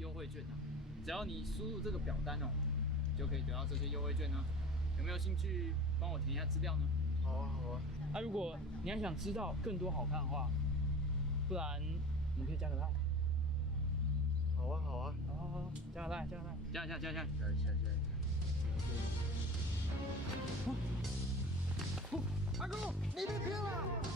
优惠券啊，只要你输入这个表单哦，就可以得到这些优惠券呢。有没有兴趣帮我填一下资料呢？好啊，好啊。啊，如果你还想知道更多好看的话，不然我们可以加个 line。好啊，好啊。好，加个 line，加个 line，加一下，加一下。加一下，加一下。阿公，你被骗了！